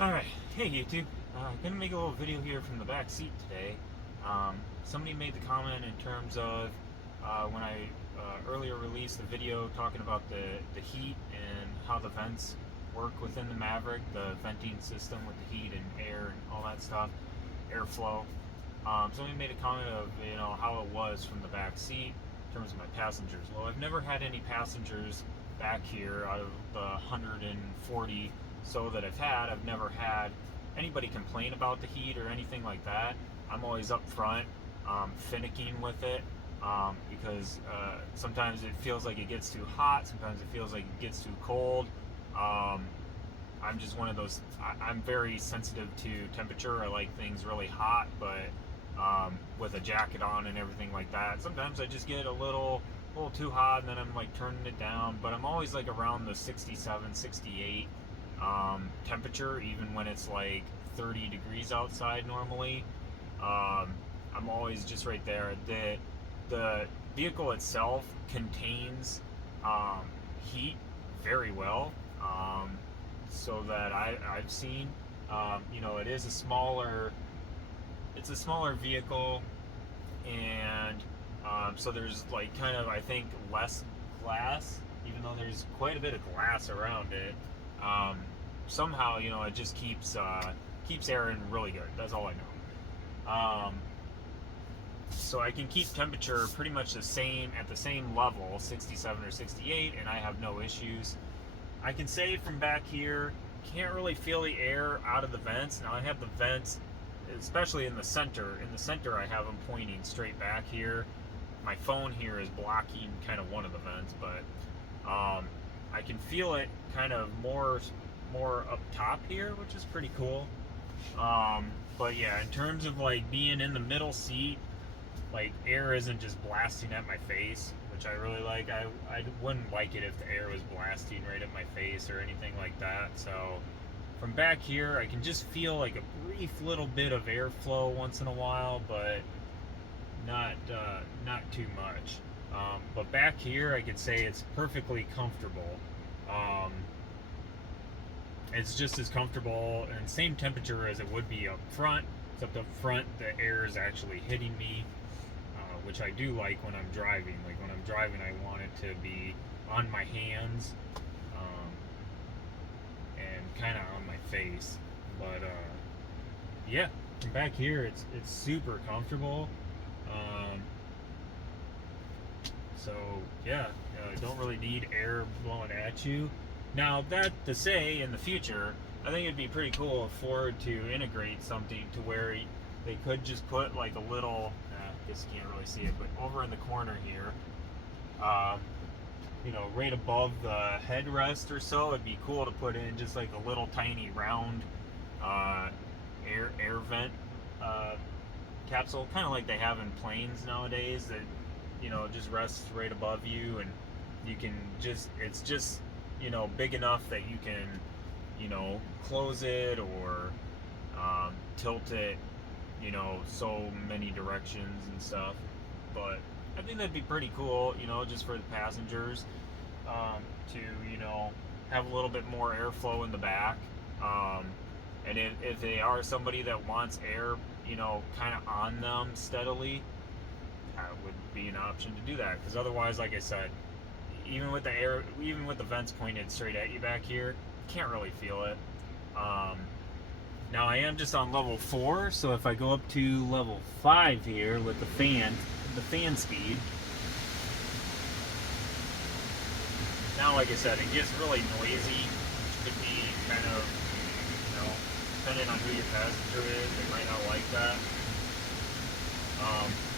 Alright, hey YouTube. Gonna make a little video here from the back seat today. Somebody made the comment in terms of when I earlier released a video talking about the heat and how the vents work within the Maverick, the venting system with the heat and air and all that stuff, airflow. Somebody made a comment of how it was from the back seat in terms of my passengers. Well, I've never had any passengers back here out of the 140 so that I've never had anybody complain about the heat or anything like that. I'm always up front, finicking with it, because sometimes it feels like it gets too hot, sometimes it feels like it gets too cold. I'm just one of those, I'm very sensitive to temperature. I like things really hot, but with a jacket on and everything like that, sometimes I just get a little too hot and then I'm like turning it down, but I'm always like around the 67, 68 temperature, even when it's like 30 degrees outside normally. I'm always just right there. The vehicle itself contains heat very well, so that I've seen, it is it's a smaller vehicle, and so there's like kind of, I think, less glass, even though there's quite a bit of glass around it. Somehow, it just keeps air in really good. That's all I know. So I can keep temperature pretty much the same, at the same level, 67 or 68, and I have no issues. I can say from back here, can't really feel the air out of the vents. Now I have the vents, especially in the center. In the center, I have them pointing straight back here. My phone here is blocking kind of one of the vents, but I can feel it kind of more up top here, which is pretty cool. But yeah, in terms of like being in the middle seat, like air isn't just blasting at my face, which I really like. I wouldn't like it if the air was blasting right at my face or anything like that. So from back here, I can just feel like a brief little bit of airflow once in a while, but not too much. But back here, I could say it's perfectly comfortable. It's just as comfortable and same temperature as it would be up front, except up front the air is actually hitting me, which I do like when I'm driving. Like when I'm driving, I want it to be on my hands, and kind of on my face. But yeah, from back here, it's super comfortable. So yeah, don't really need air blowing at you. Now, that to say, in the future, I think it'd be pretty cool if Ford to integrate something to where they could just put like a little, I guess you can't really see it, but over in the corner here, right above the headrest or so, it'd be cool to put in just like a little tiny round air vent capsule, kind of like they have in planes nowadays, that just rests right above you, and you can it's just big enough that you can close it or tilt it so many directions and stuff. But I think that'd be pretty cool, just for the passengers, to have a little bit more airflow in the back. And if they are somebody that wants air kind of on them steadily, that would be an option to do that, because otherwise, like I said, even with the vents pointed straight at you back here, you can't really feel it. Now I am just on level 4, so if I go up to level 5 here with the fan speed, now like I said, it gets really noisy, which could be kind of, depending on who your passenger is, they might not like that.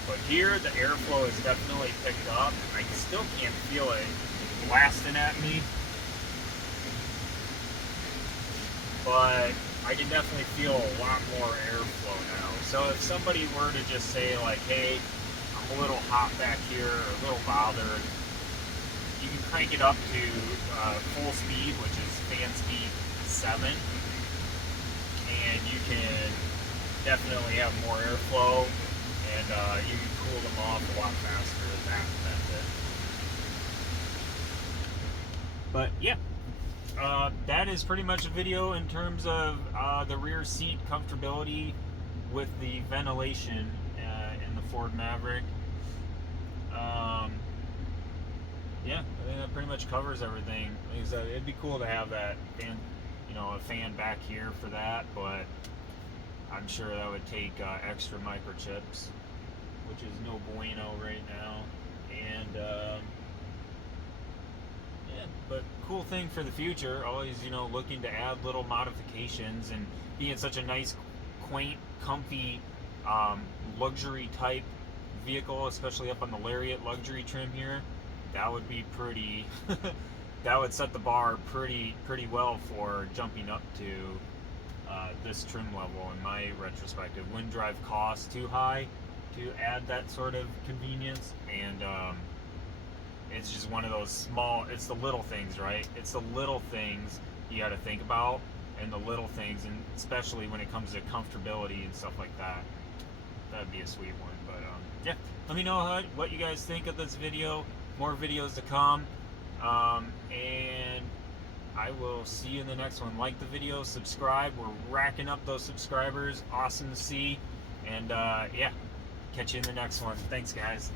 But here, the airflow is definitely picked up. I still can't feel it blasting at me, but I can definitely feel a lot more airflow now. So if somebody were to just say like, hey, I'm a little hot back here, or a little bothered, you can crank it up to full speed, which is fan speed 7, and you can definitely have more airflow, and you can cool them off a lot faster than that method. But yeah, that is pretty much a video in terms of the rear seat comfortability with the ventilation in the Ford Maverick. Yeah, I think that pretty much covers everything. Like I said, it'd be cool to have that fan, a fan back here for that, but I'm sure that would take extra microchips, which is no bueno right now. And yeah, but cool thing for the future. Always, looking to add little modifications, and being such a nice, quaint, comfy, luxury type vehicle, especially up on the Lariat luxury trim here. That would be pretty. That would set the bar pretty well for jumping up to this trim level. In my retrospective, wouldn't drive costs too high to add that sort of convenience, and it's just one of those small. It's the little things, right? It's the little things you got to think about, and the little things, and especially when it comes to comfortability and stuff like that. That'd be a sweet one. But yeah, let me know what you guys think of this video. More videos to come, and I will see you in the next one. Like the video, subscribe. We're racking up those subscribers. Awesome to see. And yeah, catch you in the next one. Thanks, guys.